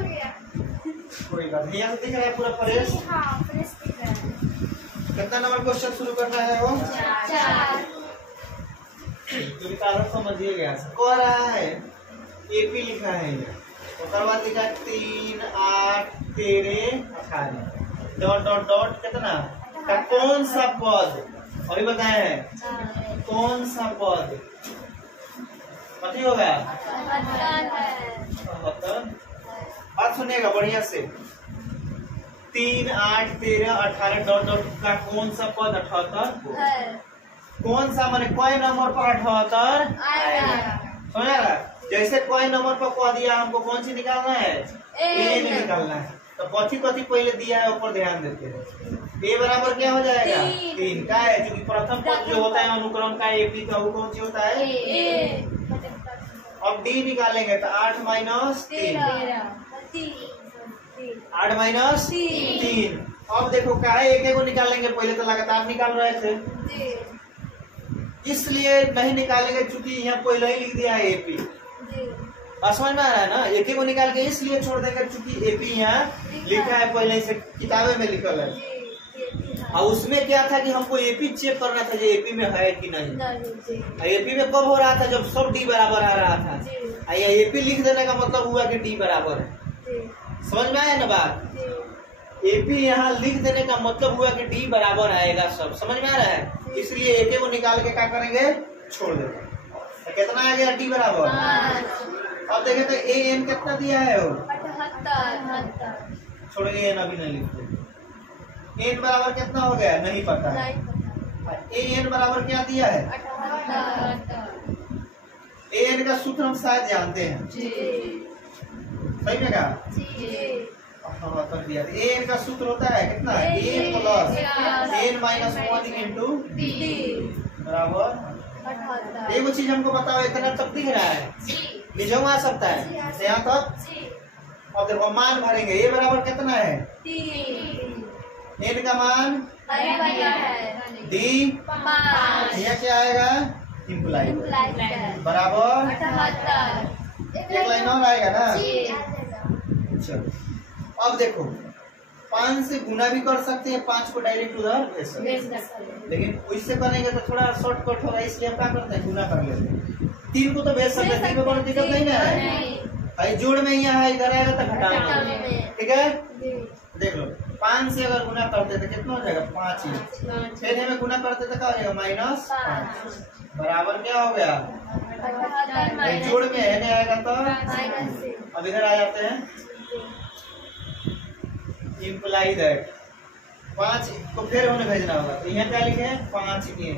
कोई बात नहीं, यहाँ से दिख रहा है पूरा फ्रेश। कितना नंबर क्वेश्चन शुरू करना है वो? 4। तो कारण समझिए गया कह रहा है एपी लिखा है उसके बाद लिखा है 3, 8, 13, 18 डॉट डॉट डॉट कितना का कौन सा पद अभी बताए हैं कौन सा पद पति होगा? बात सुनिएगा बढ़िया से। 3, 8, 13, 18 डॉट डॉट का कौन सा पद 78 कौन सा माने कोई नंबर पर 78 समझा? जैसे कोई नंबर पर कह दिया हमको कौन सी निकालना है? ए निकालना है। तो कथी कथी पहले दिया है ऊपर ध्यान देते हैं। ए बराबर क्या हो जाएगा? 3 का है क्योंकि प्रथम पद जो होता है अनुक्रम का एपी का वो कौन सी होता है? ए। अब डी निकालेंगे तो 8 माइनस 3 8 माइनस 3। अब देखो काहे एक को निकालेंगे पहले तो लगातार निकाल रहे थे इसलिए नहीं निकालेंगे क्योंकि यहाँ पहले ही लिख दिया है एपी। समझ में आ रहा है ना? एक को निकाल के इसलिए छोड़ देंगे क्योंकि एपी यहाँ लिखा है पहले से किताबें में लिखल है। और उसमें क्या था कि हमको एपी चेक करना था एपी में है कि नहीं। एपी में कब हो रहा था? जब सब डी बराबर आ रहा था। एपी लिख देने का मतलब हुआ कि डी बराबर है। समझ में आया ना बात? एपी यहाँ लिख देने का मतलब हुआ कि डी बराबर आएगा सब। समझ में आ रहा है? इसलिए एके को निकाल के क्या करेंगे? छोड़ देंगे। तो कितना आ गया डी बराबर? अब देखे तो ए एन कितना दिया है वो? 78। छोड़िए एन अभी नहीं लिखते। एन बराबर कितना हो गया? नहीं पता है। ए एन बराबर क्या दिया है? 78। ए एन का सूत्र हम शायद जानते हैं। सही में कहा? दिया एन का सूत्र होता है कितना? N plus n minus 1 into बराबर। एक चीज हमको बताओ इतना तक दिख रहा है? नीचे आ सकता है यहाँ तक। अब देखो मान भरेंगे। ए बराबर कितना है? 3। एन का मान डी यहाँ क्या आएगा? इम्प्लाई बराबर 78। एक लाइन और आएगा ना? चलो अब देखो 5 से गुना भी कर सकते हैं, 5 को डायरेक्ट उधर भेज सकते हैं। लेकिन इससे करेंगे तो थोड़ा शॉर्टकट होगा इसलिए हम क्या करते हैं? गुना कर लेते हैं। 3 को तो भेज सकते हैं, 3 में कोई दिक्कत नहीं ना है। जोड़ में यहाँ है इधर आएगा तो घटा में। ठीक है देख लो 5 से अगर गुना करते तो कितना हो जाएगा? 5 ही। फिर में गुना करते तो क्या हो जाएगा? -5 बराबर क्या हो गया? जोड़ में है आएगा तो अब इधर आ जाते हैं। इम्प्लाई दैट 5 को फिर उन्हें भेजना होगा तो यहाँ क्या लिखे हैं? 5 के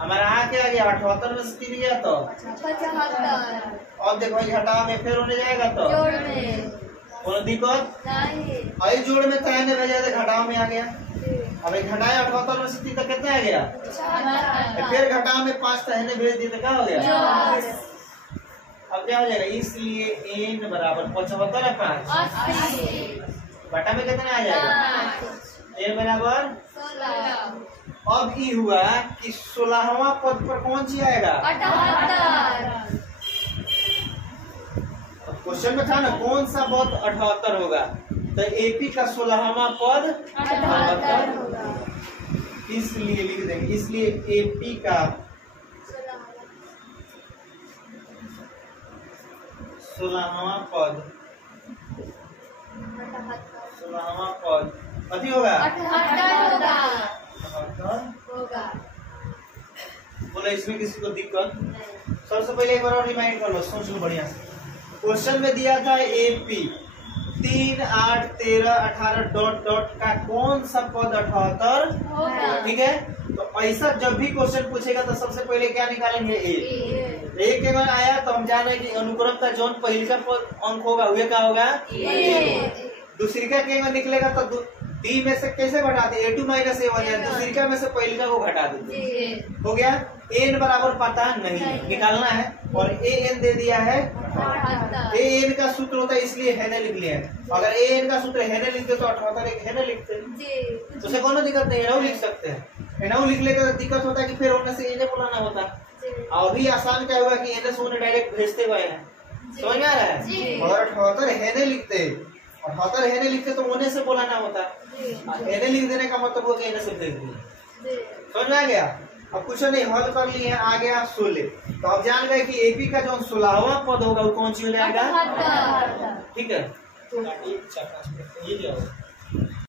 हमारा आ क्या गया? 78 में से 3 गया तो 75। अब देखो घटाव में फिर होने जाएगा तो कोई दिक्कत नहीं। जोड़ में तय भेजा तो घटाव में आ गया। अब घटाया 78 में से 3 तक कितना आ गया? फिर घटाव में 5 तहने भेज दिए तो क्या हो गया? अब क्या हो जाएगा? इसलिए एन बराबर 75 है 5 बटा में कितना आ जाएगा? एन बराबर 16। अब ये हुआ कि 16वां पद पर कौन सी आएगा? 78। क्वेश्चन में था ना कौन सा पद 78 होगा? तो एपी का 16वां पद 78 होगा। इसलिए लिख देंगे। इसलिए एपी का 16वां पद 16वां पद कथी होगा? 78 होगा। बोले इसमें किसी को दिक्कत? सबसे पहले एक बार और रिमाइंड कर लो, सोच लो बढ़िया से। क्वेश्चन में दिया था एपी 3, 8, 13, 18 डॉट डॉट का कौन सा पद 78 होगा। ठीक है तो ऐसा जब भी क्वेश्चन पूछेगा तो सबसे पहले क्या निकालेंगे? एक अगर आया तो हम जाने कि अनुक्रम का जोन पहले का अंक होगा वह क्या होगा? दूसरी का क्या निकलेगा तो डी में से कैसे घटाते? A2 माइनस A1 है। दूसरी का में से पहले का को घटा देते हो गया। एन बराबर पता नहीं निकालना है और ए एन दे दिया है। ए एन का सूत्र होता है इसलिए हैने लिख लिया है। अगर ए एन का सूत्र हैने लिखते तो 78 एक हैने लिखते तो उसे कोनो दिक्कत नहीं, एनओ लिख सकते हैं। एनओ लिख लेकर दिक्कत होता है कि फिर उनमें से एने बुलाना होता। और भी आसान क्या हुआ कि एन से उन्हें डायरेक्ट भेजते हुए हैं समझ में आ रहा है? और 78 हेने लिखते, और 78 हेने लिखते तो होने से बोलाना होता, हेने लिख देने का मतलब हो गया से देख दिए। समझ में आ गया? अब कुछ नहीं, हल कर लिए हैं, आ गया 16। तो अब जान गए कि एपी का जो 16वां पद होगा वो कौन सी हो जाएगा? ठीक है।